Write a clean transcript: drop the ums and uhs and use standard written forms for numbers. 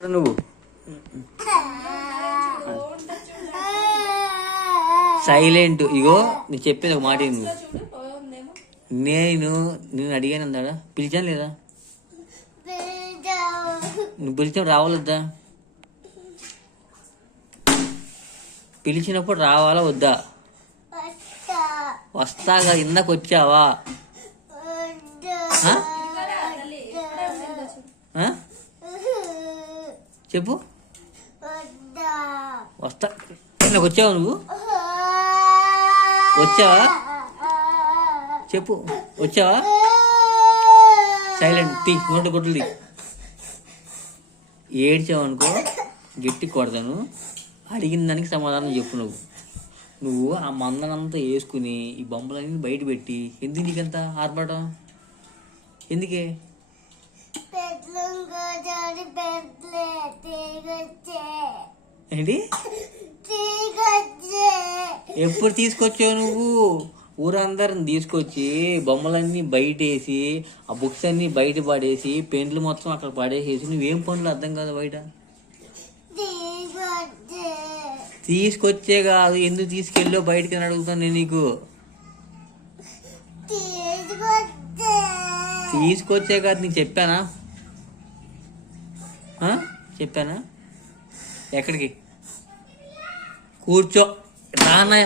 నువ్వు సైలెంట్. ఇగో నేను చెప్పేది ఒక మాట నువ్వు. నేను అడిగాను అందాడా, పిలిచాను లేదా? నువ్వు పిలిచినప్పుడు రావాలొద్దా? పిలిచినప్పుడు రావాలా వద్దా? వస్తాగా. ఇందాక వచ్చావా? చెప్పు. వస్తా. నాకు వచ్చావా? నువ్వు వచ్చావా? చెప్పు, వచ్చావా? సైలెంట్. తీ నోటి కొట్టులు తీ. ఏడ్చావనుకో గట్టి కొడతాను. అడిగిన దానికి సమాధానం చెప్పు. నువ్వు ఆ మందనంతా వేసుకుని ఈ బొమ్మలన్నీ బయట పెట్టి ఎందుకు నీకంత ఆర్భాటం? ఎందుకే? ఏంటి? ఎప్పుడు తీసుకొచ్చావు నువ్వు? ఊరందరిని తీసుకొచ్చి బొమ్మలన్నీ బయట వేసి ఆ బుక్స్ అన్ని బయట పడేసి పెన్లు మొత్తం అక్కడ పడేసేసి నువ్వేం పనులు అర్థం కాదు బయట తీసుకొచ్చే కాదు. ఎందుకు తీసుకెళ్ళో బయటకి అని అడుగుతాను నేను నీకు. తీసుకొచ్చే కాదు. నీకు చెప్పానా? చెప్పానా? ఎక్కడికి? కూర్చో. రానా